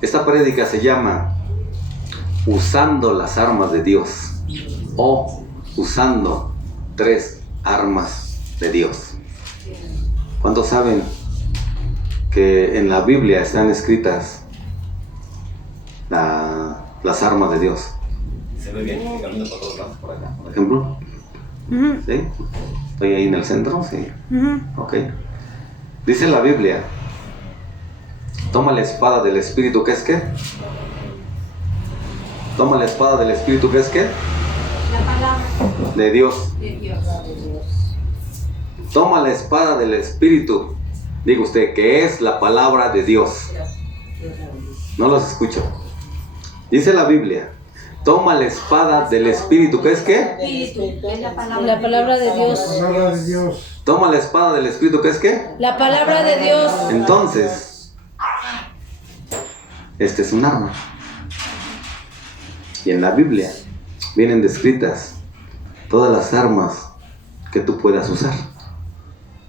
Esta prédica se llama Usando las armas de Dios, o usando 3 armas de Dios. ¿Cuántos saben que en la Biblia están escritas las armas de Dios? ¿Se ve bien? Que camina por todos lados, por acá, por ejemplo. ¿Sí? ¿Estoy ahí en el centro? Sí. Ok. Dice la Biblia: toma la espada del Espíritu, ¿qué es qué? Toma la espada del Espíritu, ¿qué es qué? La palabra de Dios. de Dios. Toma la espada del Espíritu. Diga usted, ¿qué es la palabra de Dios? No los escucho. Dice la Biblia: toma la espada del Espíritu, ¿qué es qué? Espíritu, es la palabra de Dios. La palabra de Dios. Toma la espada del Espíritu, ¿qué es qué? La palabra de Dios. Entonces, este es un arma. Y en la Biblia vienen descritas todas las armas que tú puedas usar.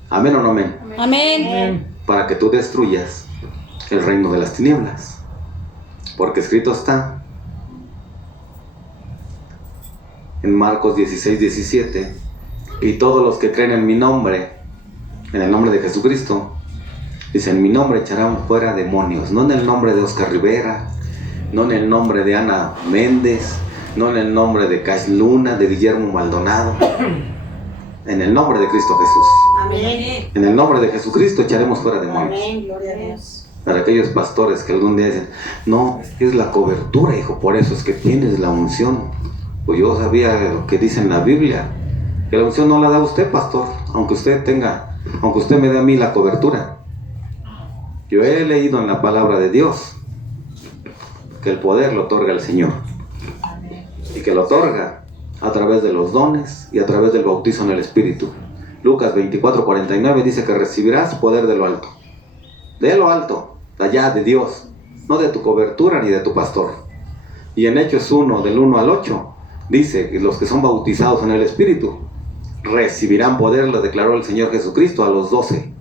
¿Amén o no amén? Amén. Para que tú destruyas el reino de las tinieblas. Porque escrito está en Marcos 16:17: y todos los que creen en mi nombre, en el nombre de Jesucristo, dice, en mi nombre echarán fuera demonios. No en el nombre de Oscar Rivera, no en el nombre de Ana Méndez, no en el nombre de Cash Luna, de Guillermo Maldonado. En el nombre de Cristo Jesús. Amén. En el nombre de Jesucristo echaremos fuera demonios. Amén, gloria a Dios. Para aquellos pastores que algún día dicen, no, es la cobertura, hijo, por eso es que tienes la unción. Pues yo sabía lo que dice en la Biblia, que la unción no la da usted, pastor, aunque usted me dé a mí la cobertura. Yo he leído en la palabra de Dios que el poder lo otorga el Señor, y que lo otorga a través de los dones y a través del bautizo en el Espíritu. Lucas 24:49 dice que recibirás poder de lo alto, de allá de Dios, no de tu cobertura ni de tu pastor. Y en Hechos 1, del 1 al 8, dice que los que son bautizados en el Espíritu recibirán poder, lo declaró el Señor Jesucristo a los 12.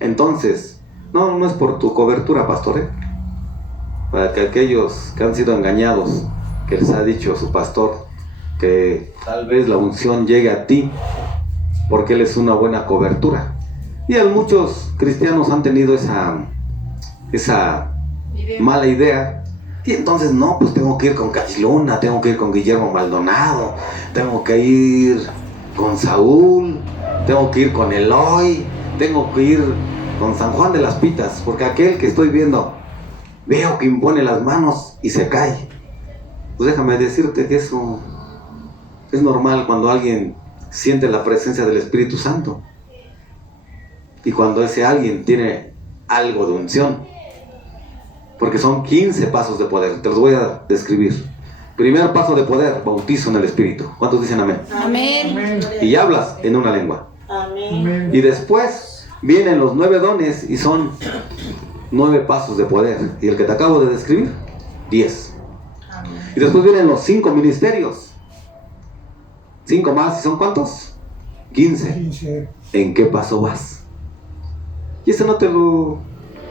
Entonces, no es por tu cobertura, pastor, para que aquellos que han sido engañados, que les ha dicho su pastor que tal vez la unción llegue a ti porque Él es una buena cobertura. Y muchos cristianos han tenido esa mala idea. Y entonces, no, pues tengo que ir con Cash Luna, tengo que ir con Guillermo Maldonado, tengo que ir con Saúl, tengo que ir con Eloy, tengo que ir con San Juan de las Pitas, porque aquel que estoy viendo, veo que impone las manos y se cae. Pues déjame decirte que eso es normal cuando alguien siente la presencia del Espíritu Santo. Y cuando ese alguien tiene algo de unción. Porque son 15 pasos de poder. Te los voy a describir. Primer paso de poder, bautizo en el Espíritu. ¿Cuántos dicen amén? Amén. Y hablas en una lengua. Amén. Y después vienen los 9 dones y son 9 pasos de poder. Y el que te acabo de describir, 10. Y después vienen los 5 ministerios. 5 más, ¿y son cuántos? 15. ¿En qué paso vas? ¿Y ese no te lo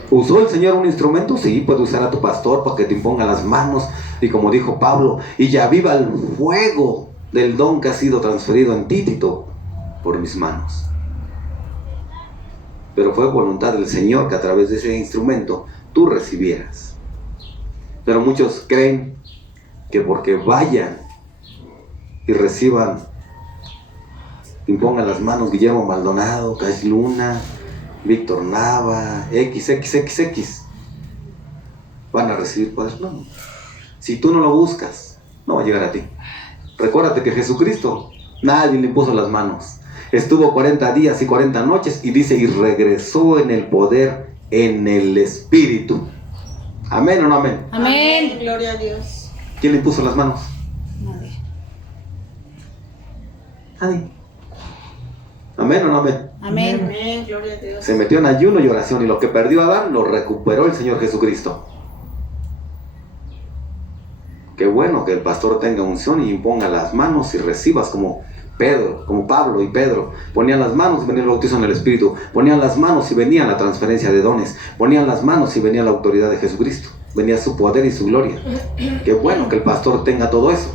usó el Señor un instrumento? Sí, puede usar a tu pastor para que te imponga las manos. Y como dijo Pablo, y ya viva el fuego del don que ha sido transferido en ti, Tito, por mis manos. Pero fue voluntad del Señor que a través de ese instrumento tú recibieras. Pero muchos creen que porque vayan y reciban, impongan las manos Guillermo Maldonado, Cash Luna, Víctor Nava, XXXX, van a recibir poder. No. Si tú no lo buscas, no va a llegar a ti. Recuérdate que Jesucristo, nadie le impuso las manos. Estuvo 40 días y 40 noches y dice, y regresó en el poder, en el Espíritu. ¿Amén o no amén? Amén. Gloria a Dios. ¿Quién le impuso las manos? Nadie. ¿Amén o no amén? Amén. Amén, gloria a Dios. Se metió en ayuno y oración, y lo que perdió Adán lo recuperó el Señor Jesucristo. Qué bueno que el pastor tenga unción y imponga las manos y recibas como Pedro, como Pablo y Pedro. Ponían las manos y venía el bautizo en el Espíritu. Ponían las manos y venía la transferencia de dones. Ponían las manos y venía la autoridad de Jesucristo. venía su poder y su gloria. Qué bueno que el pastor tenga todo eso.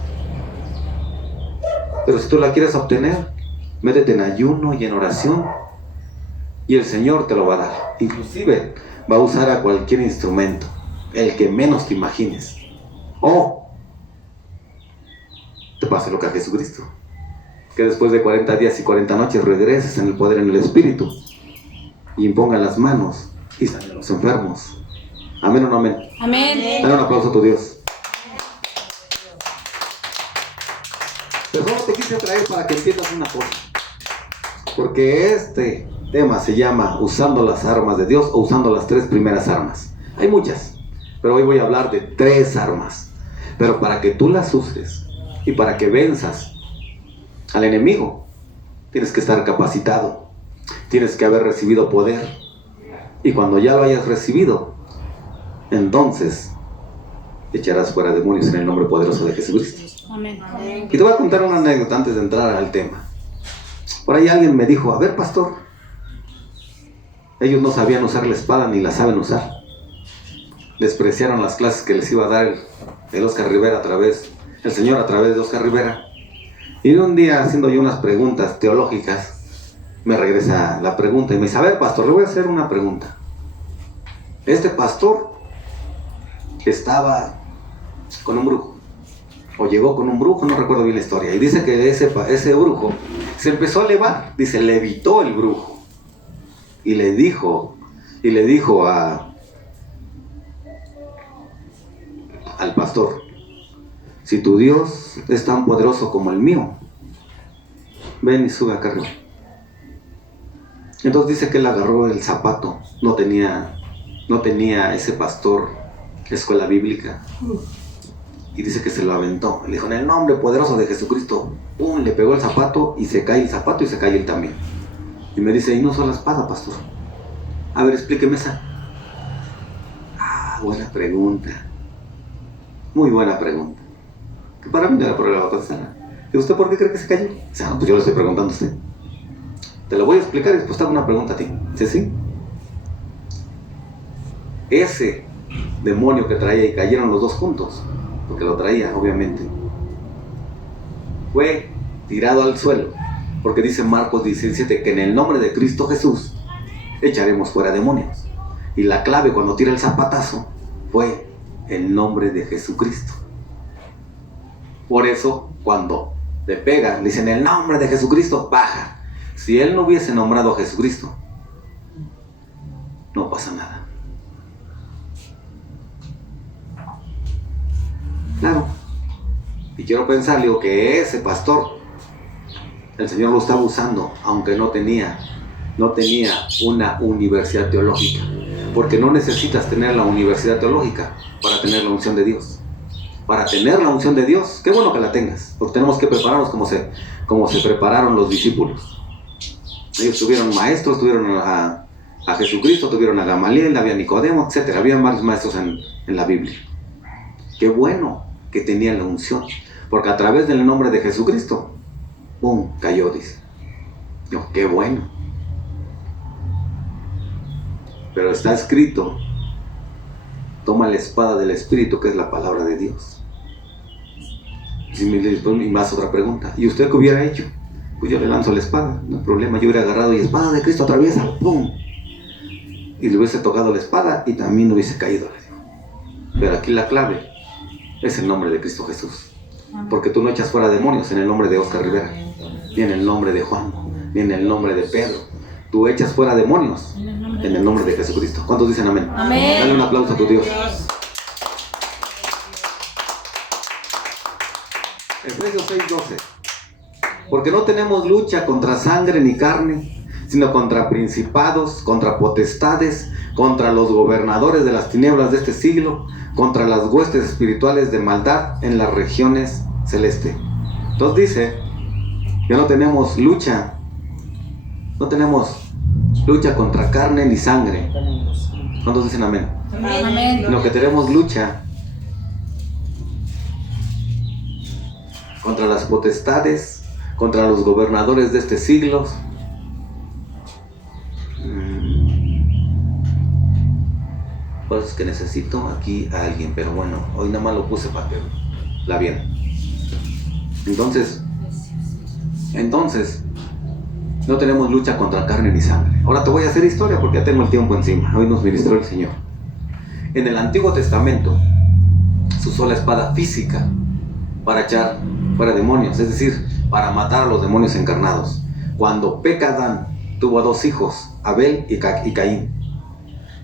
Pero si tú la quieres obtener, métete en ayuno y en oración y el Señor te lo va a dar. Inclusive va a usar a cualquier instrumento, el que menos te imagines. O te pase lo que a Jesucristo, que después de 40 días y 40 noches regreses en el poder, en el Espíritu, y imponga las manos y sanen los enfermos. ¿Amén o no amén? Amén. Dale un aplauso a tu Dios. Pero solo te quise traer para que entiendas una cosa, porque este tema se llama usando las armas de Dios o usando las 3 primeras armas. Hay muchas, pero hoy voy a hablar de 3 armas. Pero para que tú las uses y para que venzas al enemigo, tienes que estar capacitado, tienes que haber recibido poder, y cuando ya lo hayas recibido, entonces echarás fuera demonios en el nombre poderoso de Jesucristo. Amén. Y te voy a contar una anécdota antes de entrar al tema. Por ahí alguien me dijo: a ver, pastor, ellos no sabían usar la espada ni la saben usar. Despreciaron las clases que les iba a dar el Oscar Rivera el Señor a través de Oscar Rivera. Y un día, haciendo yo unas preguntas teológicas, me regresa la pregunta y me dice: a ver, pastor, le voy a hacer una pregunta. Este pastor estaba con un brujo, o llegó con un brujo, no recuerdo bien la historia, y dice que ese brujo se empezó a elevar, dice, levitó el brujo, y le dijo al pastor: si tu Dios es tan poderoso como el mío, ven y sube acá arriba. Entonces dice que él agarró el zapato, no tenía ese pastor escuela bíblica, y dice que se lo aventó. Le dijo: en el nombre poderoso de Jesucristo, ¡pum!, le pegó el zapato, y se cae el zapato y se cae él también. Y me dice: y no usó la espada, pastor. A ver, explíqueme esa. Buena pregunta, muy buena pregunta, que para mí no era problema contestarla. ¿Y usted por qué cree que se cayó? O sea, pues yo le estoy preguntando a usted. Te lo voy a explicar y después te hago una pregunta a ti. ¿Sí? Ese demonio que traía, y cayeron los dos juntos, porque lo traía, obviamente, fue tirado al suelo, porque dice Marcos 17 que en el nombre de Cristo Jesús echaremos fuera demonios. Y la clave cuando tira el zapatazo fue el nombre de Jesucristo. Por eso cuando le pega, le dicen: en el nombre de Jesucristo, baja. Si él no hubiese nombrado a Jesucristo, no pasa nada. Claro. Y quiero pensar, digo, que ese pastor, el Señor lo estaba usando, aunque no tenía una universidad teológica. Porque no necesitas tener la universidad teológica para tener la unción de Dios. Para tener la unción de Dios, qué bueno que la tengas, porque tenemos que prepararnos como se prepararon los discípulos. Ellos tuvieron maestros, tuvieron a Jesucristo, tuvieron a Gamaliel, había Nicodemo, etc. Había varios maestros en la Biblia. Qué bueno que tenían la unción, porque a través del nombre de Jesucristo, ¡pum!, cayó, dice. No, qué bueno. Pero está escrito: toma la espada del Espíritu, que es la palabra de Dios. Y más otra pregunta: ¿y usted qué hubiera hecho? Pues yo le lanzo la espada, no hay problema. Yo hubiera agarrado y espada de Cristo atraviesa, ¡pum!, y le hubiese tocado la espada y también hubiese caído. Pero aquí la clave es el nombre de Cristo Jesús, porque tú no echas fuera demonios en el nombre de Oscar Rivera, ni en el nombre de Juan, ni en el nombre de Pedro. Tú echas fuera demonios en el nombre de Jesucristo. ¿Cuántos dicen amén? Amén. Dale un aplauso a tu Dios. Efesios 6:12. Porque no tenemos lucha contra sangre ni carne, sino contra principados, contra potestades, contra los gobernadores de las tinieblas de este siglo, contra las huestes espirituales de maldad en las regiones celestes. Entonces dice que no tenemos lucha contra carne ni sangre. ¿Cuántos dicen amén? Amén. Sino que tenemos lucha contra las potestades, contra los gobernadores de este siglo, Por eso es que necesito aquí a alguien, pero bueno, hoy nada más lo puse para que la vieran. Entonces, no tenemos lucha contra carne ni sangre. Ahora te voy a hacer historia porque ya tengo el tiempo encima. Hoy nos ministró el Señor. En el Antiguo Testamento se usó la espada física para echar fuera demonios, es decir, para matar a los demonios encarnados. Cuando peca Adán, tuvo 2 hijos, Abel y Caín.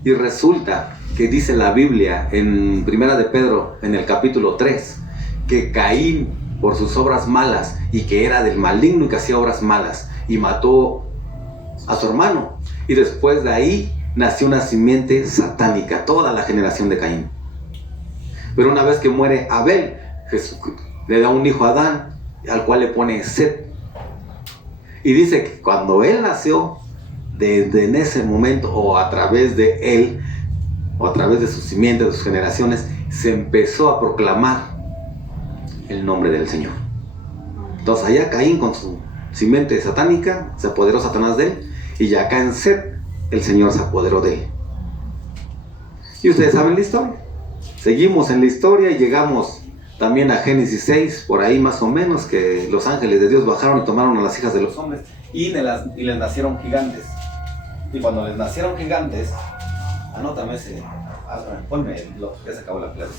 Y resulta que dice la Biblia en Primera de Pedro, en el capítulo 3, que Caín, por sus obras malas, y que era del maligno y que hacía obras malas, y mató a su hermano. Y después de ahí nació una simiente satánica, toda la generación de Caín. Pero una vez que muere Abel, Jesús le da un hijo a Adán, al cual le pone Set. Y dice que cuando él nació, desde en ese momento, o a través de él, o a través de su simiente, de sus generaciones, se empezó a proclamar el nombre del Señor. Entonces allá Caín con su simiente satánica, se apoderó Satanás de él, y ya acá en Set, el Señor se apoderó de él. Y ustedes saben la historia. Seguimos en la historia y llegamos también a Génesis 6, por ahí más o menos, que los ángeles de Dios bajaron y tomaron a las hijas de los hombres y les nacieron gigantes. Y cuando les nacieron gigantes, anótame ese, ponme, ya se acabó la clase.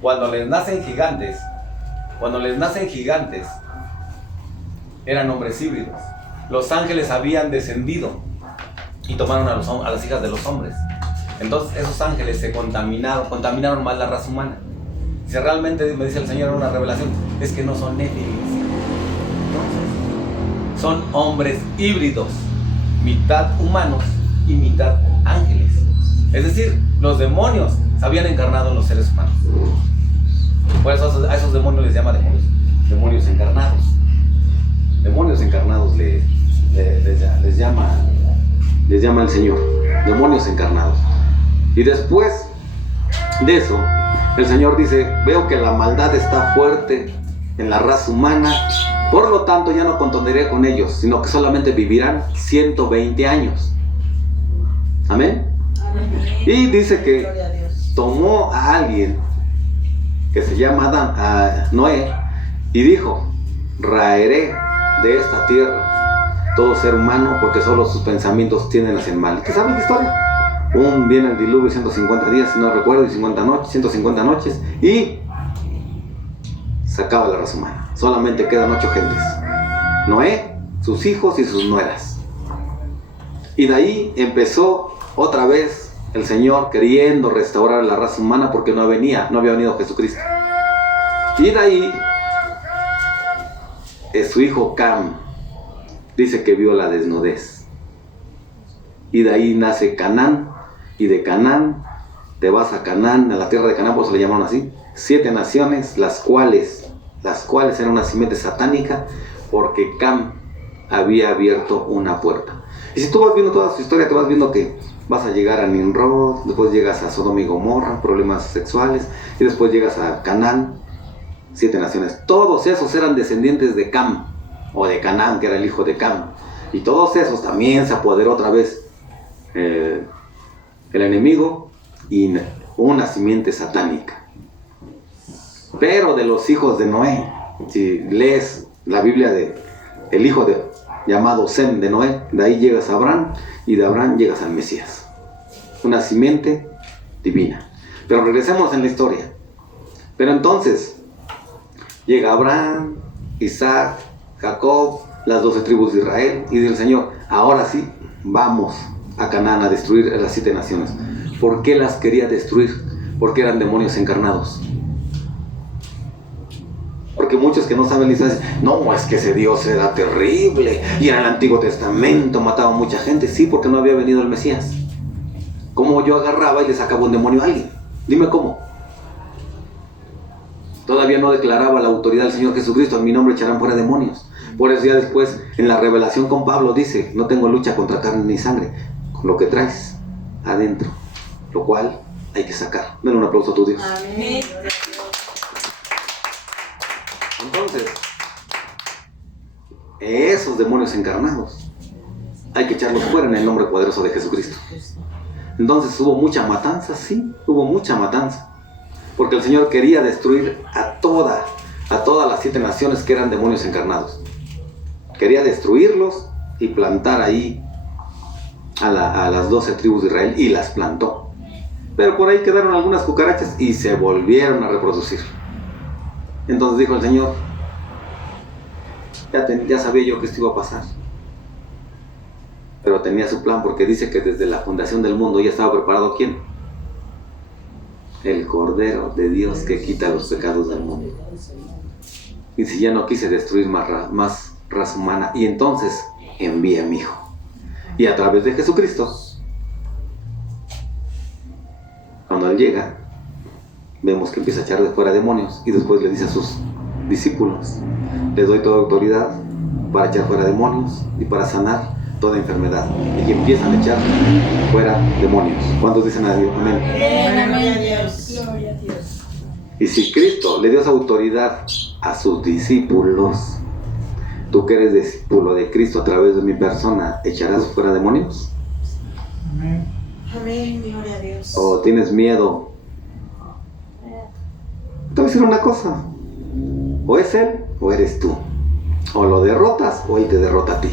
Cuando les nacen gigantes, eran hombres híbridos. Los ángeles habían descendido y tomaron a las hijas de los hombres. Entonces esos ángeles se contaminaron más la raza humana. Si realmente, me dice el Señor en una revelación, es que no son néfilis. Entonces, son hombres híbridos, mitad humanos y mitad ángeles. Es decir, los demonios se habían encarnado en los seres humanos. Por eso a esos demonios les llama demonios encarnados. Demonios encarnados les llama el Señor, demonios encarnados. Y después de eso, el Señor dice, veo que la maldad está fuerte en la raza humana, por lo tanto ya no contenderé con ellos, sino que solamente vivirán 120 años. Amén. Y dice que tomó a alguien que se llama a Noé, y dijo, raeré de esta tierra todo ser humano, porque solo sus pensamientos tienden hacia el mal. ¿Qué saben la historia? Viene el diluvio, 150 días, si no recuerdo, y 150 noches, y se acaba la raza humana. Solamente quedan 8 gentes: Noé, sus hijos y sus nueras. Y de ahí empezó otra vez el Señor queriendo restaurar la raza humana, porque no había venido Jesucristo. Y de ahí su hijo Cam dice que vio la desnudez. Y de ahí nace Canaán, y de Canaán te vas a Canaán, a la tierra de Canaán, por eso le llamaron así, 7 naciones, las cuales eran una simiente satánica, porque Cam había abierto una puerta. Y si tú vas viendo toda su historia, te vas viendo que vas a llegar a Nimrod, después llegas a Sodoma y Gomorra, problemas sexuales, y después llegas a Canaán, 7 naciones. Todos esos eran descendientes de Cam, o de Canaán, que era el hijo de Cam. Y todos esos también se apoderó otra vez el enemigo, y una simiente satánica. Pero de los hijos de Noé, si lees la Biblia el hijo llamado Sem de Noé, de ahí llegas a Abraham, y de Abraham llegas al Mesías, una simiente divina. Pero regresemos en la historia. Pero entonces llega Abraham, Isaac, Jacob, las 12 tribus de Israel, y dice el Señor, ahora sí, vamos a Canaán a destruir las 7 naciones. ¿Por qué las quería destruir? Porque eran demonios encarnados. Porque muchos que no saben dicen, no, es que ese Dios era terrible, y en el Antiguo Testamento mataba a mucha gente. Sí, porque no había venido el Mesías. ¿Cómo yo agarraba y le sacaba un demonio a alguien? Dime cómo. Todavía no declaraba la autoridad del Señor Jesucristo, en mi nombre echarán fuera demonios. Por eso ya después, en la revelación con Pablo, dice, no tengo lucha contra carne ni sangre, con lo que traes adentro, lo cual hay que sacar. Dale un aplauso a tu Dios. Amén. Entonces, esos demonios encarnados hay que echarlos fuera en el nombre poderoso de Jesucristo. Entonces hubo mucha matanza, sí, hubo mucha matanza. Porque el Señor quería destruir a todas las 7 naciones que eran demonios encarnados. Quería destruirlos y plantar ahí a las 12 tribus de Israel, y las plantó. Pero por ahí quedaron algunas cucarachas y se volvieron a reproducir. Entonces dijo el Señor, ya sabía yo que esto iba a pasar. Pero tenía su plan, porque dice que desde la fundación del mundo ya estaba preparado ¿quién? El Cordero de Dios que quita los pecados del mundo. Y si ya no quise destruir más raza humana, y entonces envía a mi Hijo. Y a través de Jesucristo, cuando Él llega, vemos que empieza a echar de fuera demonios, y después le dice a sus discípulos, les doy toda autoridad para echar fuera demonios y para sanar toda enfermedad. Y empiezan a echar fuera demonios. ¿Cuántos dicen a Dios? Amén. Gloria a Dios. Gloria a Dios. Y si Cristo le dio esa autoridad a sus discípulos, tú que eres discípulo de Cristo a través de mi persona, ¿echarás fuera demonios? Amén. Gloria a Dios. ¿O tienes miedo? Te voy a decir una cosa. O es Él o eres tú. O lo derrotas o Él te derrota a ti.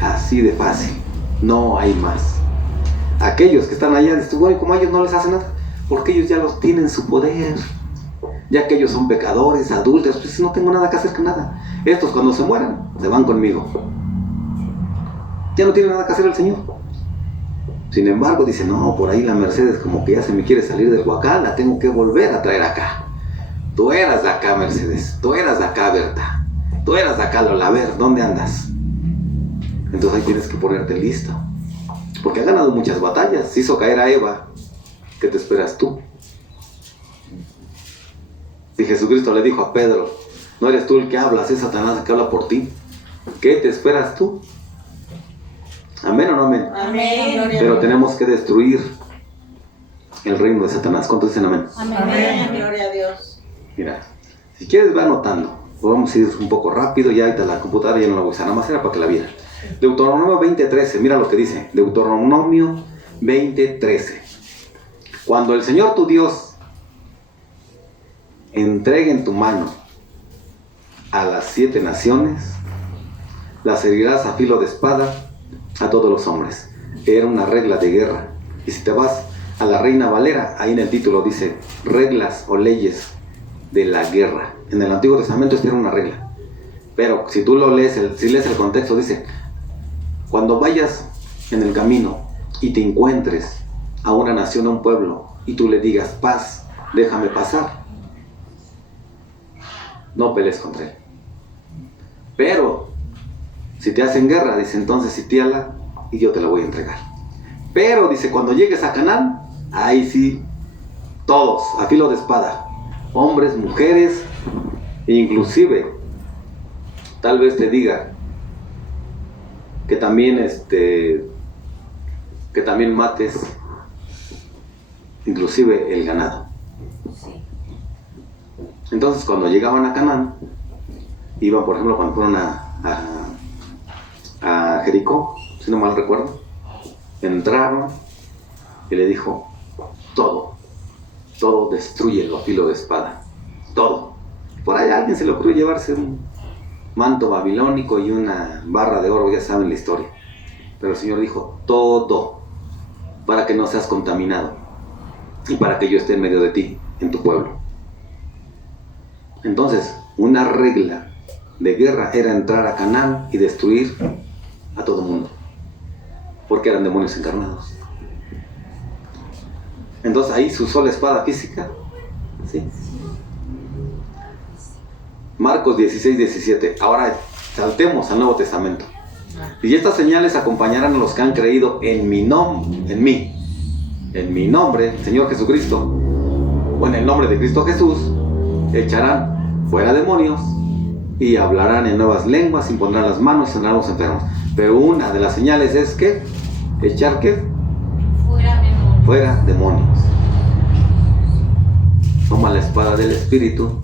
Así de fácil. No hay más. Aquellos que están allá, dices, bueno, como a ellos no les hace nada, porque ellos ya los tienen su poder. Ya que ellos son pecadores, adúlteros, pues no tengo nada que hacer con nada. Estos cuando se mueran, se van conmigo. Ya no tiene nada que hacer el Señor. Sin embargo, dice, no, por ahí la Mercedes como que ya se me quiere salir del huacal, la tengo que volver a traer acá. Tú eras de acá, Mercedes. Tú eras de acá, Berta. Tú eras de acá, Lola. A ver, ¿dónde andas? Entonces ahí tienes que ponerte listo. Porque ha ganado muchas batallas. Hizo caer a Eva. ¿Qué te esperas tú? Y Jesucristo le dijo a Pedro, no eres tú el que hablas, es Satanás el que habla por ti. ¿Qué te esperas tú? ¿Amén o no amén? Amén. Gloria a Pero Dios. tenemos que destruir el reino de Satanás. ¿Cuántos dicen amén? Amén. Gloria a Dios. Mira, si quieres va anotando. Vamos a ir un poco rápido, ya ahorita la computadora ya no la voy a usar, nada más era para que la vieran. Deuteronomio 20:13, mira lo que dice. Deuteronomio 20:13. Cuando el Señor tu Dios entregue en tu mano a las 7 naciones, las herirás a filo de espada a todos los hombres. Era una regla de guerra. Y si te vas a la Reina Valera, ahí en el título dice reglas o leyes de la guerra. En el Antiguo Testamento esta era una regla. Pero si tú lo lees, si lees el contexto, dice, cuando vayas en el camino y te encuentres a una nación, a un pueblo, y tú le digas, paz, déjame pasar, no pelees contra él. Pero si te hacen guerra, dice, entonces sitiala y yo te la voy a entregar. Pero dice, cuando llegues a Canaán, ahí sí, todos, a filo de espada, hombres, mujeres, inclusive, tal vez te diga que también mates, inclusive el ganado. Entonces, cuando llegaban a Canaán, iban, por ejemplo, cuando fueron a Jericó, si no mal recuerdo, entraron y le dijo, todo destrúyelo a filo de espada, todo. Por ahí a alguien se le ocurrió llevarse un manto babilónico y una barra de oro, ya saben la historia. Pero el Señor dijo, todo, para que no seas contaminado y para que yo esté en medio de ti, en tu pueblo. Entonces, una regla de guerra era entrar a Canaán y destruir a todo mundo, porque eran demonios encarnados. Entonces ahí se usó la espada física, ¿sí? Marcos 16:17. Ahora saltemos al Nuevo Testamento. Y estas señales acompañarán a los que han creído en mi nombre, en mi nombre, Señor Jesucristo, o en el nombre de Cristo Jesús, echarán fuera demonios y hablarán en nuevas lenguas, impondrán las manos y sanarán a los enfermos. Pero una de las señales es que echar ¿qué? Fuera demonios. Toma la espada del Espíritu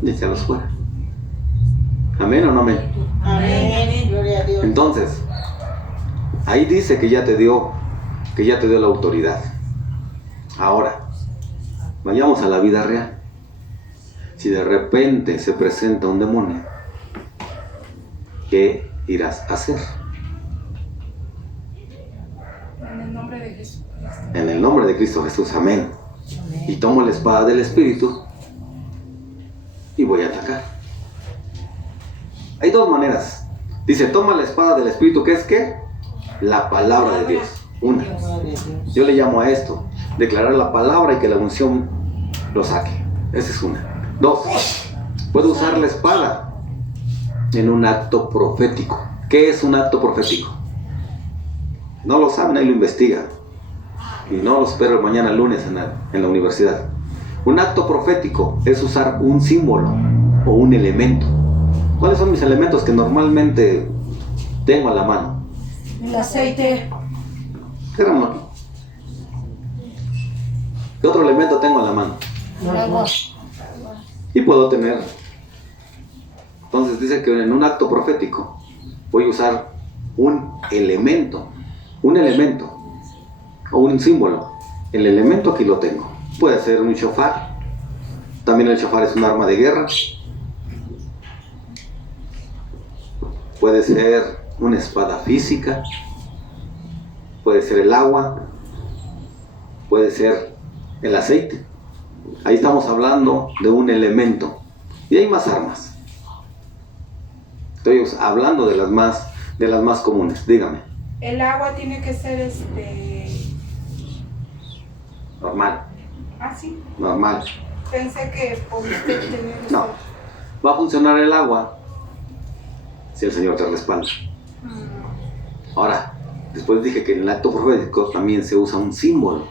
y échalos fuera. ¿Amén o no amén? Amén. Gloria a Dios. Entonces, ahí dice que ya te dio que ya te dio la autoridad. Ahora, vayamos a la vida real. Si de repente se presenta un demonio, ¿qué irás a hacer? En el nombre de Jesús. En el nombre de Cristo Jesús, amén. Y tomo la espada del Espíritu y voy a atacar. Hay dos maneras. Dice, toma la espada del Espíritu, ¿qué es qué? La palabra de Dios. Una. Yo le llamo a esto, declarar la palabra y que la unción lo saque. Esa es una. Dos, puedo usar la espada en un acto profético. ¿Qué es un acto profético? No lo saben, ahí lo investigan. Y no lo espero mañana lunes en la universidad. Un acto profético es usar un símbolo o un elemento. ¿Cuáles son mis elementos que normalmente tengo a la mano? El aceite. Déjame aquí. ¿Qué otro elemento tengo a la mano? El agua. Y puedo tener. Entonces dice que en un acto profético voy a usar un elemento o un símbolo. El elemento aquí lo tengo. Puede ser un shofar. También el shofar es un arma de guerra. Puede ser una espada física. Puede ser el agua. Puede ser el aceite. Ahí estamos hablando de un elemento. Y hay más armas. Estoy hablando de las más comunes. Dígame. El agua tiene que ser Normal. Ah, sí. Normal. Pensé que por usted tenía que No. ser. Va a funcionar el agua si el Señor te respalda. Ahora, después dije que en el acto profético también se usa un símbolo.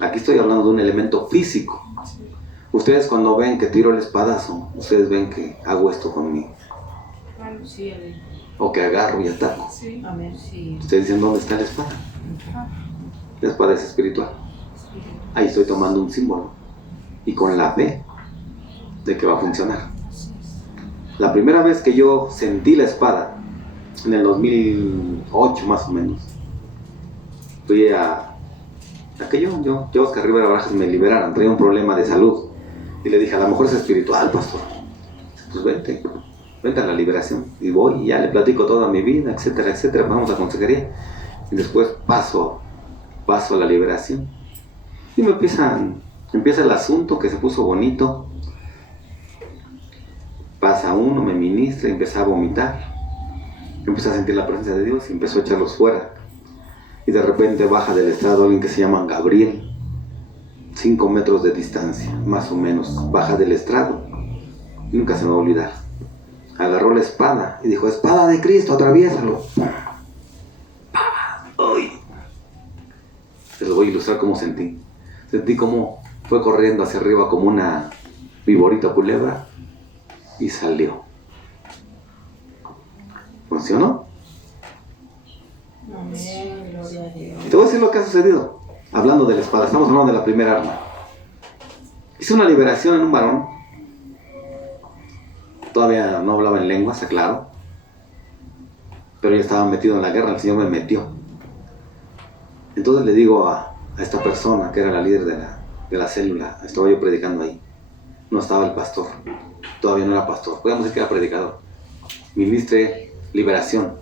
Aquí estoy hablando de un elemento físico. Ustedes cuando ven que tiro el espadazo, ustedes ven que hago esto conmigo. Sí, amén. O que agarro y ataco. Sí. Amén. Sí. Ustedes dicen, ¿dónde está la espada? La espada es espiritual. Ahí estoy tomando un símbolo. Y con la fe de que va a funcionar. La primera vez que yo sentí la espada, en el 2008 más o menos, fui a que yo Oscar Rivera Barajas me liberaran, traía un problema de salud. Y le dije, a lo mejor es espiritual, pastor. Pues vente a la liberación. Y voy y ya le platico toda mi vida, etcétera, etcétera. Vamos a consejería. Y después paso a la liberación. Y empieza el asunto que se puso bonito. Pasa uno, me ministra y empieza a vomitar. Empecé a sentir la presencia de Dios y empezó a echarlos fuera. Y de repente baja del estrado alguien que se llama Gabriel. 5 metros de distancia, más o menos. Baja del estrado. Nunca se me va a olvidar. Agarró la espada y dijo, espada de Cristo, atraviésalo. ¡Ay! Les voy a ilustrar cómo sentí. Sentí cómo fue corriendo hacia arriba como una viborita culebra y salió. ¿Funcionó? Amén, gloria a Dios. Y te voy a decir lo que ha sucedido. Hablando de la espada, estamos hablando de la primera arma. Hice una liberación en un varón. Todavía no hablaba en lenguas, aclaro. Pero ya estaba metido en la guerra, el Señor me metió. Entonces le digo a esta persona que era la líder de la célula, estaba yo predicando ahí. No estaba el pastor, todavía no era pastor, podríamos decir que era predicador. Ministre liberación.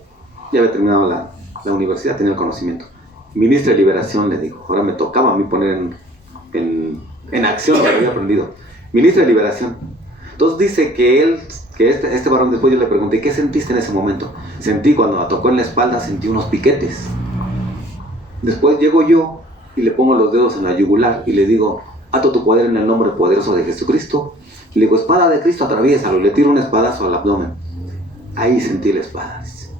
Ya había terminado la universidad, tenía el conocimiento. Ministre liberación, le digo. Ahora me tocaba a mí poner en acción lo que había aprendido. Ministre liberación. Entonces dice que este varón, después yo le pregunté, ¿qué sentiste en ese momento? Sentí cuando me tocó en la espalda, sentí unos piquetes. Después llego yo y le pongo los dedos en la yugular y le digo, ato tu poder en el nombre poderoso de Jesucristo. Y le digo, espada de Cristo, atraviésalo. Y le tiro un espadazo al abdomen. Ahí sentí la espada, dice.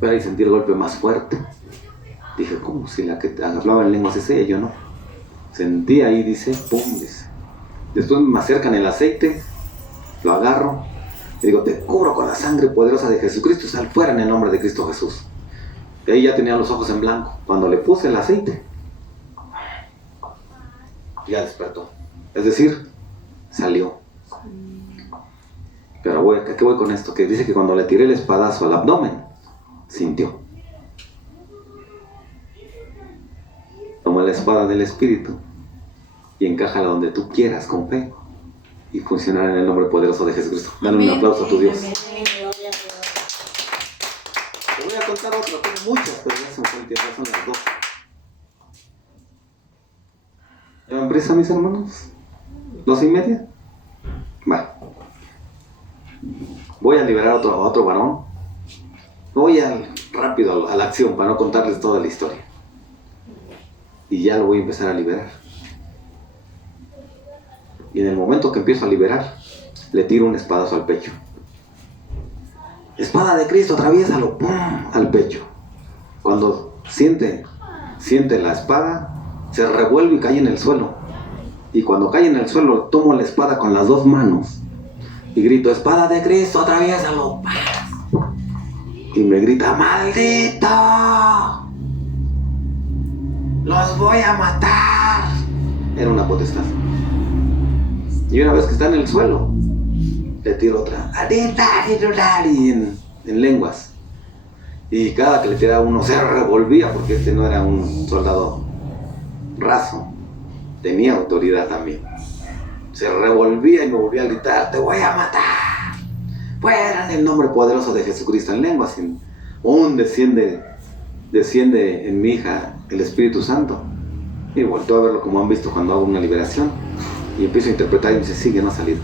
Pero ahí sentí el golpe más fuerte. Dije, ¿cómo? Si la que hablaba en lenguas es ella, yo no. Sentí ahí, dice, pum, dice. Después me acercan el aceite, lo agarro. Y digo, te cubro con la sangre poderosa de Jesucristo. Sal fuera en el nombre de Cristo Jesús. Y ahí ya tenía los ojos en blanco. Cuando le puse el aceite, ya despertó. Es decir, salió. Pero ¿a qué voy con esto? Que dice que cuando le tiré el espadazo al abdomen, sintió. espada del Espíritu y encájala donde tú quieras con fe y funcionará en el nombre poderoso de Jesucristo. Dale un aplauso a tu Dios. Amén. Gloria a Dios. Te voy a contar otra, tengo muchas, pero ya se me fue el tiempo, son las 2. ¿Llevan prisa, mis hermanos? 2:30. Va. Voy a liberar a otro varón. Voy rápido a la acción para no contarles toda la historia. Y ya lo voy a empezar a liberar. Y en el momento que empiezo a liberar, le tiro un espadazo al pecho. Espada de Cristo, atraviésalo, ¡pum!, al pecho. Cuando siente la espada, se revuelve y cae en el suelo. Y cuando cae en el suelo, tomo la espada con las 2 manos y grito, espada de Cristo, atraviésalo. Y me grita, ¡maldito! ¡Los voy a matar! Era una potestad. Y una vez que está en el suelo, le tiro otra, en lenguas. Y cada que le tiraba uno se revolvía, porque este no era un soldado raso, tenía autoridad también. Se revolvía y me volvía a gritar, te voy a matar. Fuera en el nombre poderoso de Jesucristo, en lenguas. Desciende en mi hija el Espíritu Santo. Y volteo a verlo como han visto cuando hago una liberación. Y empiezo a interpretar y me dice, sigue, no ha salido.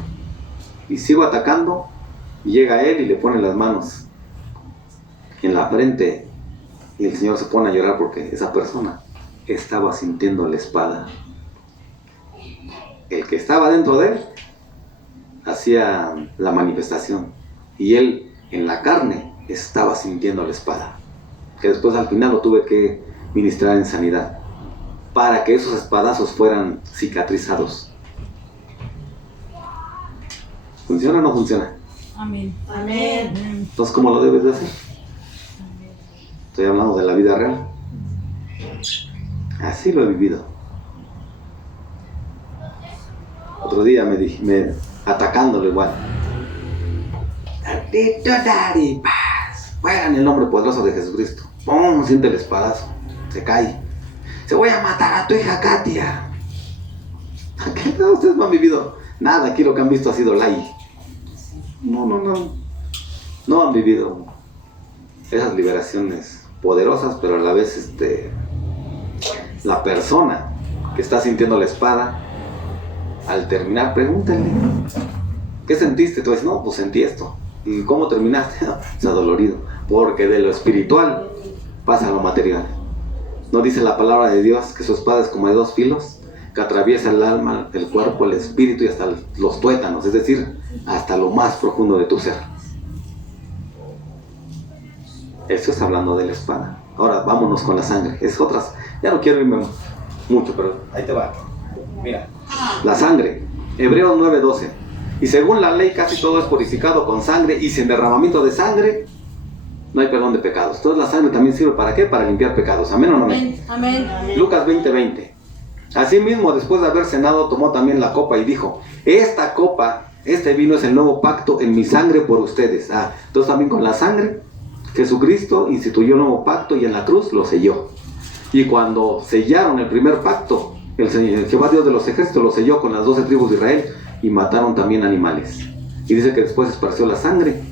Y sigo atacando, y llega él y le pone las manos en la frente. Y el Señor se pone a llorar porque esa persona estaba sintiendo la espada. El que estaba dentro de él hacía la manifestación. Y él en la carne estaba sintiendo la espada. Que después al final lo tuve que ministrar en sanidad. Para que esos espadazos fueran cicatrizados. ¿Funciona o no funciona? Amén. Amén. Entonces, ¿cómo lo debes de hacer? Estoy hablando de la vida real. Así lo he vivido. Otro día me atacándolo igual. Fuera en el nombre poderoso de Jesucristo. ¡Pum! Siente el espadazo. Se cae. Se voy a matar a tu hija Katia. ¿Qué? No, ustedes no han vivido nada. Aquí lo que han visto ha sido lay. No han vivido esas liberaciones poderosas, pero a la vez la persona que está sintiendo la espada, al terminar, pregúntale, ¿qué sentiste? Tú dices, no, pues sentí esto. ¿Y cómo terminaste? Se ha dolorido, porque de lo espiritual pasa a lo material. ¿No dice la palabra de Dios que su espada es como de 2 filos? Que atraviesa el alma, el cuerpo, el espíritu y hasta los tuétanos, es decir, hasta lo más profundo de tu ser. Esto está hablando de la espada. Ahora vámonos con la sangre. Es otras, ya no quiero irme mucho, pero ahí te va. Mira, la sangre, Hebreos 9:12. Y según la ley casi todo es purificado con sangre, y sin derramamiento de sangre no hay perdón de pecados. Entonces la sangre también sirve ¿para qué? Para limpiar pecados. ¿Amén o no? Amén. Amén. Lucas 20:20. Asimismo, después de haber cenado, tomó también la copa y dijo, esta copa, este vino es el nuevo pacto en mi sangre por ustedes. Entonces también con la sangre, Jesucristo instituyó un nuevo pacto y en la cruz lo selló. Y cuando sellaron el primer pacto, el Jehová Dios de los ejércitos lo selló con las 12 tribus de Israel y mataron también animales. Y dice que después esparció la sangre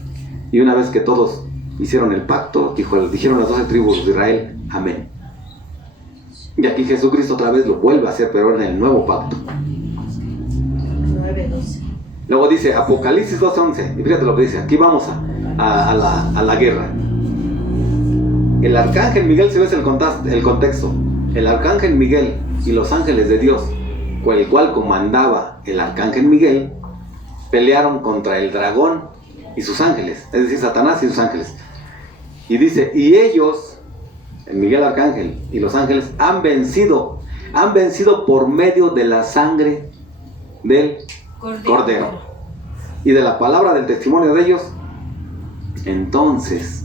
y una vez que todos hicieron el pacto, dijeron las 12 tribus de Israel, amén. Y aquí Jesucristo otra vez lo vuelve a hacer, pero ahora en el nuevo pacto. 9:12. Luego dice Apocalipsis 2:11. Y fíjate lo que dice. Aquí vamos a la guerra. El arcángel Miguel, si ves el contexto, el arcángel Miguel y los ángeles de Dios, con el cual comandaba el arcángel Miguel, pelearon contra el dragón y sus ángeles, es decir, Satanás y sus ángeles. Y dice, y ellos, el Miguel arcángel y los ángeles, han vencido por medio de la sangre del Cordero y de la palabra del testimonio de ellos. Entonces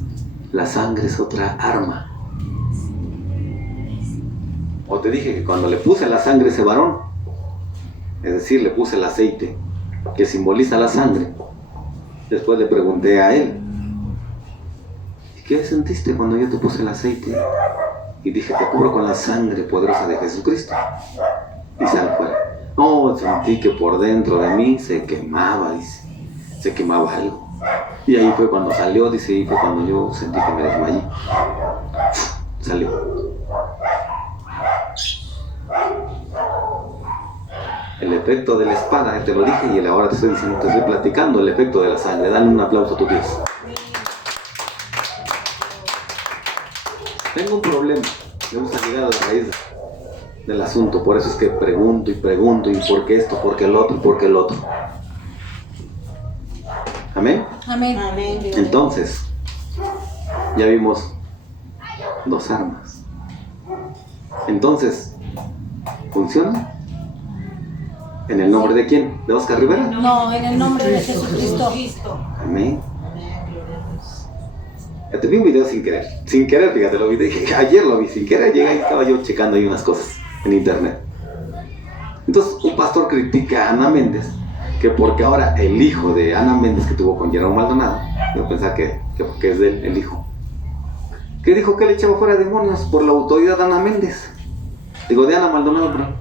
la sangre es otra arma. O te dije que cuando le puse la sangre a ese varón, es decir, le puse el aceite que simboliza la sangre, después le pregunté a él, ¿y qué sentiste cuando yo te puse el aceite? Y y dije, te cubro con la sangre poderosa de Jesucristo. Y sal fuera. No, sentí que por dentro de mí se quemaba, dice. Se quemaba algo. Y ahí fue cuando salió, dice, y fue cuando yo sentí que me desmayé. Salió. El efecto de la espada, te lo dije, y ahora te estoy diciendo, te estoy platicando el efecto de la sangre. Dale un aplauso a tu Dios. Tengo un problema. Vamos a llegar a la raíz del asunto. Por eso es que pregunto, y por qué esto, por qué el otro, por qué el otro. Amén. Amén. Amén. Entonces, ya vimos 2 armas. Entonces, ¿funciona? ¿En el nombre de quién? ¿De Oscar Rivera? No, en el nombre de Jesucristo. Amén. Ya te vi un video sin querer. Sin querer, fíjate, lo vi. Ayer lo vi sin querer. Llegué y estaba yo checando ahí unas cosas en internet. Entonces, un pastor critica a Ana Méndez, que porque ahora el hijo de Ana Méndez que tuvo con Guillermo Maldonado, yo pensaba que es de él, el hijo, que dijo que le echaba fuera demonios por la autoridad de Ana Méndez. Digo, de Ana Maldonado, perdón.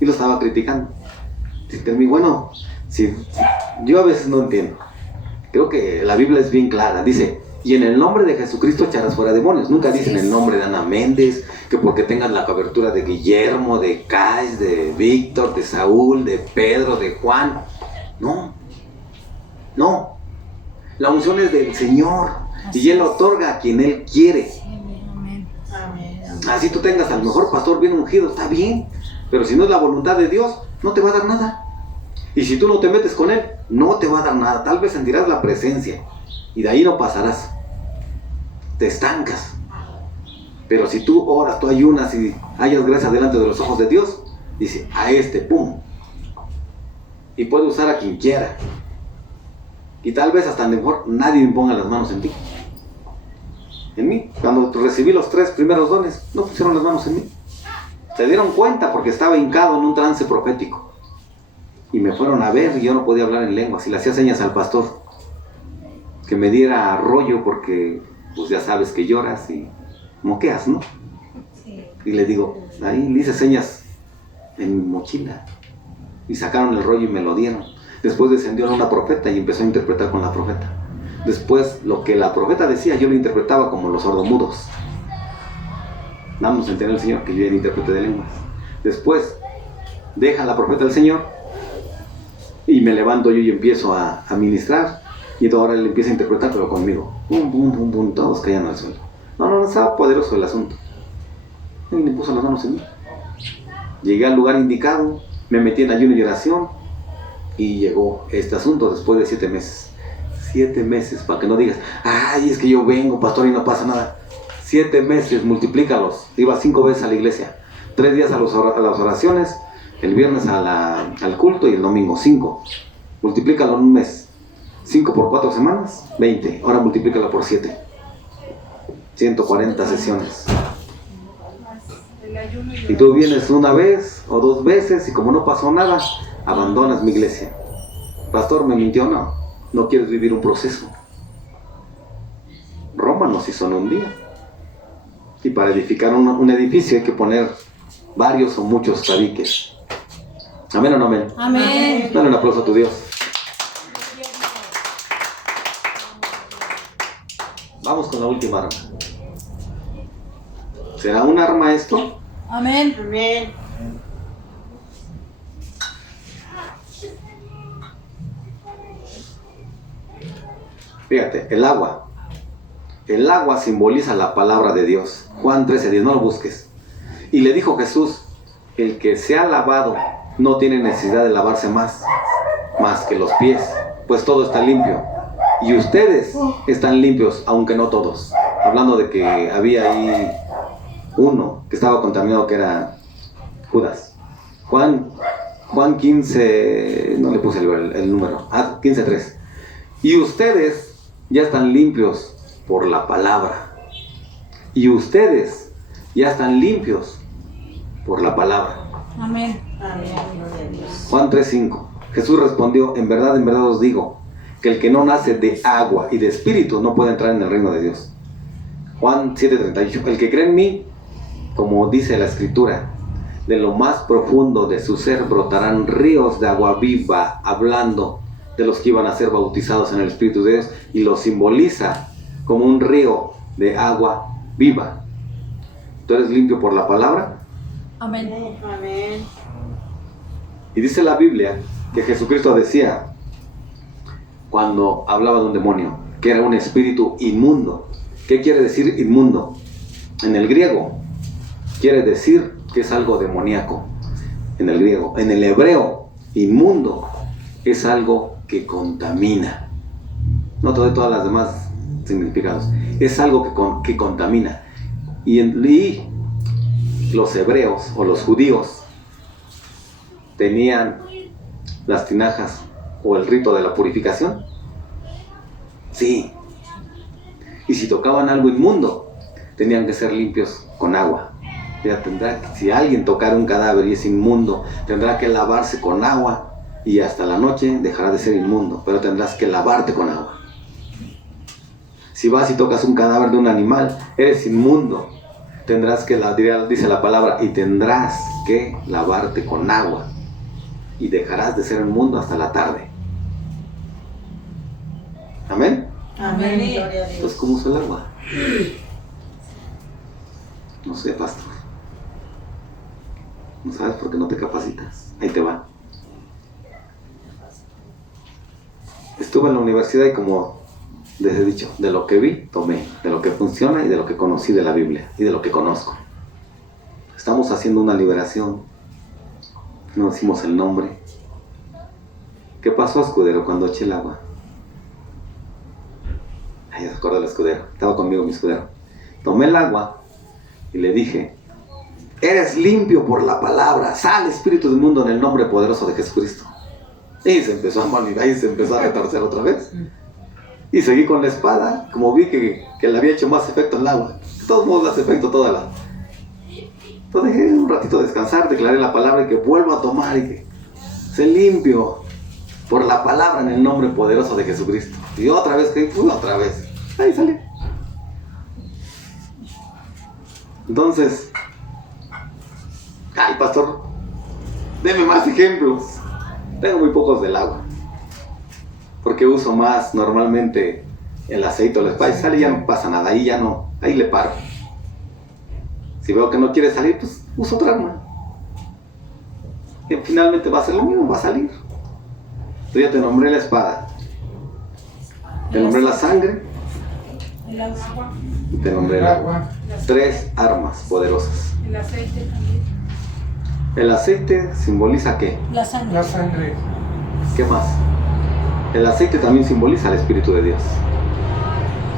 Y lo estaba criticando. Dice, bueno, si yo a veces no entiendo. Creo que la Biblia es bien clara. Dice, y en el nombre de Jesucristo echarás fuera demonios. Nunca dice en el nombre de Ana Méndez, que porque tengas la cobertura de Guillermo, de Kais, de Víctor, de Saúl, de Pedro, de Juan. No. No. La unción es del Señor. Y Él otorga a quien Él quiere. Amén. Amén. Así tú tengas al mejor pastor bien ungido, está bien. Pero si no es la voluntad de Dios, no te va a dar nada. Y si tú no te metes con Él, no te va a dar nada. Tal vez sentirás la presencia y de ahí no pasarás. Te estancas. Pero si tú oras, tú ayunas y hayas gracia delante de los ojos de Dios, dice, a este, pum. Y puede usar a quien quiera. Y tal vez hasta mejor nadie imponga las manos en ti. En mí, cuando recibí los 3 primeros dones, no pusieron las manos en mí. Se dieron cuenta porque estaba hincado en un trance profético. Y me fueron a ver y yo no podía hablar en lenguas. Y le hacía señas al pastor que me diera rollo porque, pues ya sabes que lloras y moqueas, ¿no? Sí. Y le digo, ahí le hice señas en mi mochila. Y sacaron el rollo y me lo dieron. Después descendió una profeta y empezó a interpretar con la profeta. Después, lo que la profeta decía, yo lo interpretaba como los sordomudos. Vamos a entender al Señor que yo era intérprete de lenguas. Después, deja la profeta del Señor y me levanto yo y empiezo a ministrar. Y entonces ahora él empieza a interpretar, pero conmigo. Bum, bum, bum, bum, todos cayendo al suelo. No, estaba poderoso el asunto. Y me puso las manos en mí. Llegué al lugar indicado, me metí en ayuno y oración y llegó este asunto después de 7 meses. 7 meses, para que no digas, ay, es que yo vengo, pastor, y no pasa nada. 7 meses, multiplícalos. Iba 5 veces a la iglesia, 3 días a las oraciones, el viernes al culto y el domingo 5. Multiplícalo en un mes. 5 por 4 semanas, 20. Ahora multiplícalo por 7. 140 sesiones. El ayuno y Y tú vienes una vez o 2 veces y como no pasó nada, abandonas mi iglesia. Pastor, ¿me mintió? No quieres vivir un proceso. Roma nos hizo en un día. Y para edificar un edificio hay que poner varios o muchos tabiques. ¿Amén o no amén? Amén. Dale un aplauso a tu Dios. Vamos con la última arma. ¿Será un arma esto? Amén. Amén. Fíjate, el agua. El agua simboliza la palabra de Dios. Juan 13:10, no lo busques. Y le dijo Jesús, el que se ha lavado no tiene necesidad de lavarse más que los pies, pues todo está limpio. Y ustedes están limpios, aunque no todos. Hablando de que había ahí uno que estaba contaminado, que era Judas. Juan 15, no le puse el número, 15:3. Y ustedes ya están limpios por la palabra. Y ustedes ya están limpios por la palabra. Amén. Amén. Gloria a Dios. Juan 3:5. Jesús respondió, en verdad os digo, que el que no nace de agua y de espíritu no puede entrar en el reino de Dios. Juan 7:38. El que cree en mí, como dice la Escritura, de lo más profundo de su ser brotarán ríos de agua viva, hablando de los que iban a ser bautizados en el Espíritu de Dios, y lo simboliza como un río de agua viva. ¿Tú eres limpio por la palabra? Amén. Amén. Y dice la Biblia que Jesucristo decía, cuando hablaba de un demonio, que era un espíritu inmundo. ¿Qué quiere decir inmundo? En el griego quiere decir que es algo demoníaco. En el griego. En el hebreo, inmundo es algo que contamina. No te doy todas las demás significados. Es algo que contamina. Y los hebreos o los judíos tenían las tinajas o el rito de la purificación. Sí. Y si tocaban algo inmundo, tenían que ser limpios con agua. Ya si alguien tocara un cadáver y es inmundo, tendrá que lavarse con agua y hasta la noche dejará de ser inmundo, pero tendrás que lavarte con agua. Si vas y tocas un cadáver de un animal, eres inmundo, tendrás que, dice la palabra, y tendrás que lavarte con agua y dejarás de ser inmundo hasta la tarde. Amén. Amén. Gloria a Dios. Entonces, ¿cómo usa el agua? No sé, pastor. No sabes por qué no te capacitas. Ahí te va. Estuve en la universidad y, como les he dicho, de lo que vi, tomé, de lo que funciona y de lo que conocí de la Biblia y de lo que conozco. Estamos haciendo una liberación. No decimos el nombre. ¿Qué pasó, escudero, cuando eché el agua? Ay, ya se acuerda el escudero. Estaba conmigo mi escudero. Tomé el agua y le dije: eres limpio por la palabra. Sal, espíritu del mundo, en el nombre poderoso de Jesucristo. Y se empezó a manipular y se empezó a retorcer otra vez. Y seguí con la espada, como vi que le había hecho más efecto el agua. De todos modos hace efecto toda la... Entonces dejé un ratito descansar, declaré la palabra y que vuelvo a tomar y que se limpio por la palabra en el nombre poderoso de Jesucristo. Y otra vez que fui, otra vez. Ahí salí. Entonces, ay, pastor, deme más ejemplos. Tengo muy pocos del agua, porque uso más normalmente el aceite o la espada. Y sale y ya no pasa nada, ahí ya no, ahí le paro. Si veo que no quiere salir, pues uso otra arma. Y finalmente va a ser lo mismo, va a salir. Entonces ya te nombré la espada, te nombré la sangre, El agua, y te nombré el agua. 3 armas poderosas. el aceite también. El aceite simboliza ¿qué? La sangre. La sangre. ¿Qué más? El aceite también simboliza al Espíritu de Dios.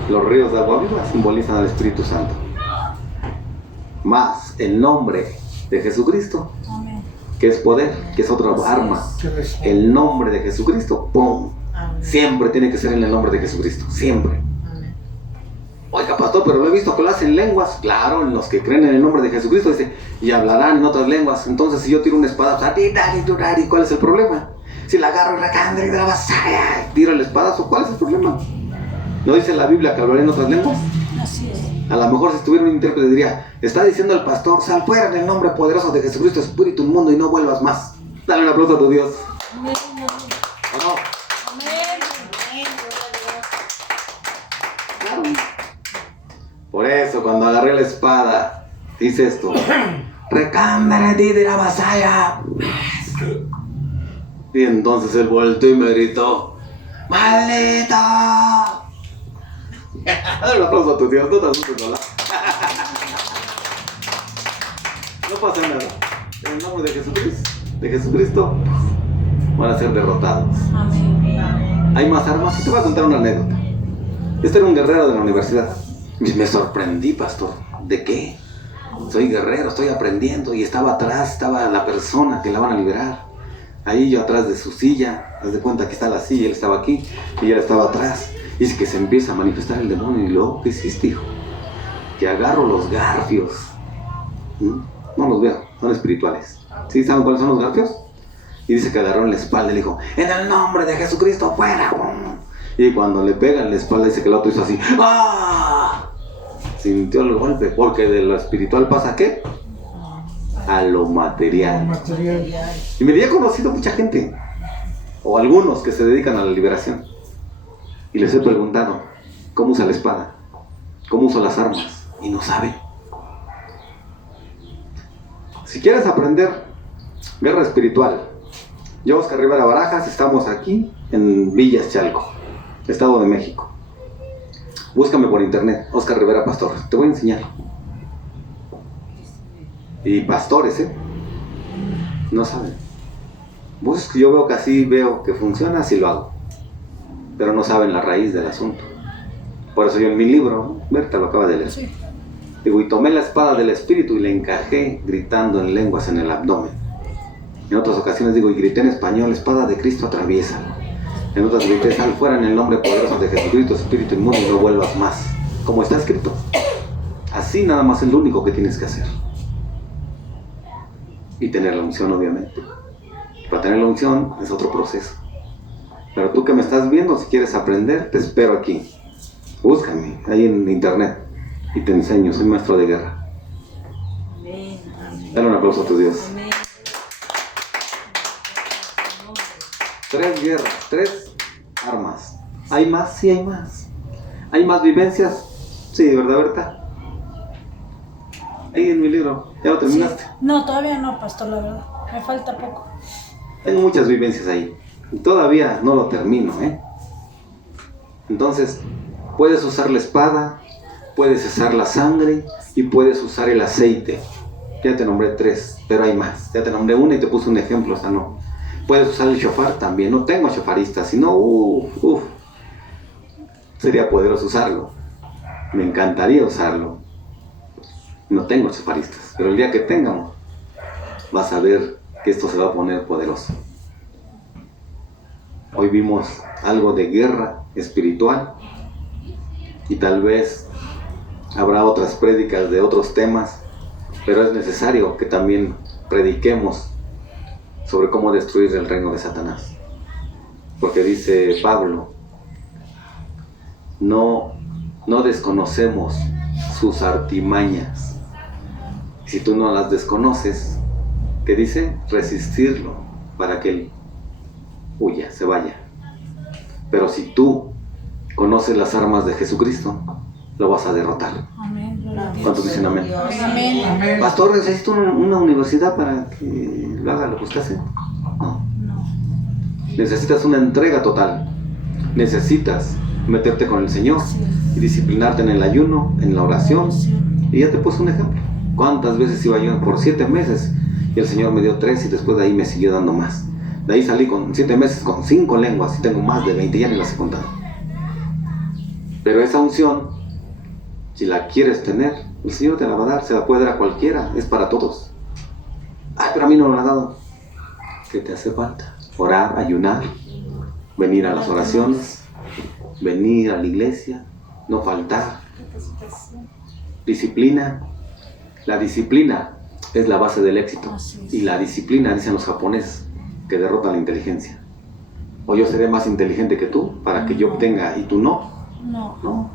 Los ríos de agua viva simbolizan al Espíritu Santo. Más el nombre de Jesucristo, Amén. que es poder, que es otra arma. El nombre de Jesucristo, ¡pum! Amén. Siempre tiene que ser en el nombre de Jesucristo, siempre. Amén. Oiga, pastor, pero lo he visto que lo hacen lenguas. Claro, en los que creen en el nombre de Jesucristo dice, y hablarán en otras lenguas. Entonces, si yo tiro una espada, ¿cuál es el problema? Si la agarro y recandre y de la vasalla, tiro el espadazo, ¿cuál es el problema? ¿No dice la Biblia que hablaré en otras lenguas? Así es. A lo mejor si estuviera un intérprete diría, está diciendo el pastor, sal fuera en el nombre poderoso de Jesucristo, espíritu inmundo, y no vuelvas más. Dale un aplauso a tu Dios. Amén. ¿O no? Amén. Amén. Gloria Claro. Por eso, cuando agarré la espada, hice esto. Recámbara ti de la vasalla. Y entonces él volteó y me gritó, ¡maldito! Dale un aplauso a tu Dios, no te asustes sola. No pasa nada. En el nombre de Jesucristo, van a ser derrotados. Amén. Hay más armas y te voy a contar una anécdota. Este era un guerrero de la universidad. Y me sorprendí, pastor. ¿De qué? Soy guerrero, estoy aprendiendo. Y estaba atrás, estaba la persona que la van a liberar. Ahí yo atrás de su silla. Haz de cuenta que está la silla, él estaba aquí y él estaba atrás. Y es que se empieza a manifestar el demonio. Y luego, ¿qué hiciste, hijo? Que agarro los garfios. No los veo, son espirituales. ¿Sí saben cuáles son los garfios? Y dice que agarró en la espalda y le dijo, en el nombre de Jesucristo, fuera. Y cuando le pega en la espalda, dice que el otro hizo así, ¡ah! Sintió el golpe, porque de lo espiritual pasa ¿qué? A lo material. Material. Y me había conocido mucha gente, o algunos que se dedican a la liberación. Y les he preguntado, ¿cómo usa la espada? ¿Cómo usa las armas? Y no saben. Si quieres aprender guerra espiritual, yo, Oscar Rivera Barajas, estamos aquí en Villas Chalco, Estado de México. Búscame por internet, Oscar Rivera Pastor, te voy a enseñar. Y pastores, no saben. Yo veo que así veo que funciona, así lo hago. Pero no saben la raíz del asunto. Por eso yo en mi libro, Berta lo acaba de leer. Sí. Digo, y tomé la espada del espíritu y le encajé gritando en lenguas en el abdomen. En otras ocasiones digo, y grité en español, espada de Cristo atraviésalo. En otras grité, sal fuera en el nombre poderoso de Jesucristo, espíritu inmundo, y no vuelvas más. Como está escrito. Así nada más es lo único que tienes que hacer. Y tener la unción, obviamente. Para tener la unción es otro proceso. Pero tú que me estás viendo, si quieres aprender, te espero aquí. Búscame ahí en internet y te enseño, soy maestro de guerra. Amén. Amén. Dale un aplauso a tu Dios. Amén. 3 guerras, 3 armas. ¿Hay más? Sí, hay más. ¿Hay más vivencias? Sí, ¿verdad, Berta? Ahí en mi libro. ¿Ya lo terminaste? No, todavía no, pastor, la verdad. Me falta poco. Tengo muchas vivencias ahí. Y todavía no lo termino, Entonces, puedes usar la espada, puedes usar la sangre y puedes usar el aceite. Ya te nombré 3, pero hay más. Ya te nombré una y te puse un ejemplo, o sea, no. Puedes usar el shofar también. No tengo shofaristas, sino, sería poderoso usarlo. Me encantaría usarlo. No tengo shofaristas, pero el día que tengamos, vas a ver que esto se va a poner poderoso. Hoy vimos algo de guerra espiritual y tal vez habrá otras prédicas de otros temas, pero es necesario que también prediquemos sobre cómo destruir el reino de Satanás. Porque dice Pablo, no desconocemos sus artimañas. Si tú no las desconoces, ¿qué dice? Resistirlo para que él huya, se vaya. Pero si tú conoces las armas de Jesucristo, lo vas a derrotar. Amén. Gloria a Dios. ¿Cuántos dicen amén? Amén. Amén. Pastor, ¿necesito una universidad para que lo haga lo que usted hace? No. No. Necesitas una entrega total. Necesitas meterte con el Señor Así es. y disciplinarte en el ayuno, en la oración. Y ya te puse un ejemplo. ¿Cuántas veces iba yo? Por 7 meses. Y el Señor me dio 3 y después de ahí me siguió dando más. De ahí salí con 7 meses con 5 lenguas y tengo más de 20, ya ni las he contado. Pero esa unción, si la quieres tener, el Señor te la va a dar, se la puede dar a cualquiera, es para todos. Ay, pero a mí no me la ha dado. ¿Qué te hace falta? Orar, ayunar, venir a las oraciones, venir a la iglesia, no faltar. Disciplina. La disciplina es la base del éxito. Así es. Y la disciplina, dicen los japoneses, que derrota la inteligencia. O yo seré más inteligente que tú para que yo obtenga y tú no. No. No.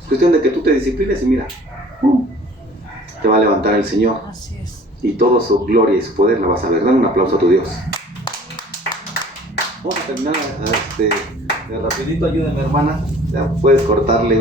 Es cuestión de que tú te disciplines y mira, te va a levantar el Señor Así es. y toda su gloria y su poder la vas a ver. Dale un aplauso a tu Dios. Vamos a terminar rapidito, ayúdame hermana. Ya puedes cortarle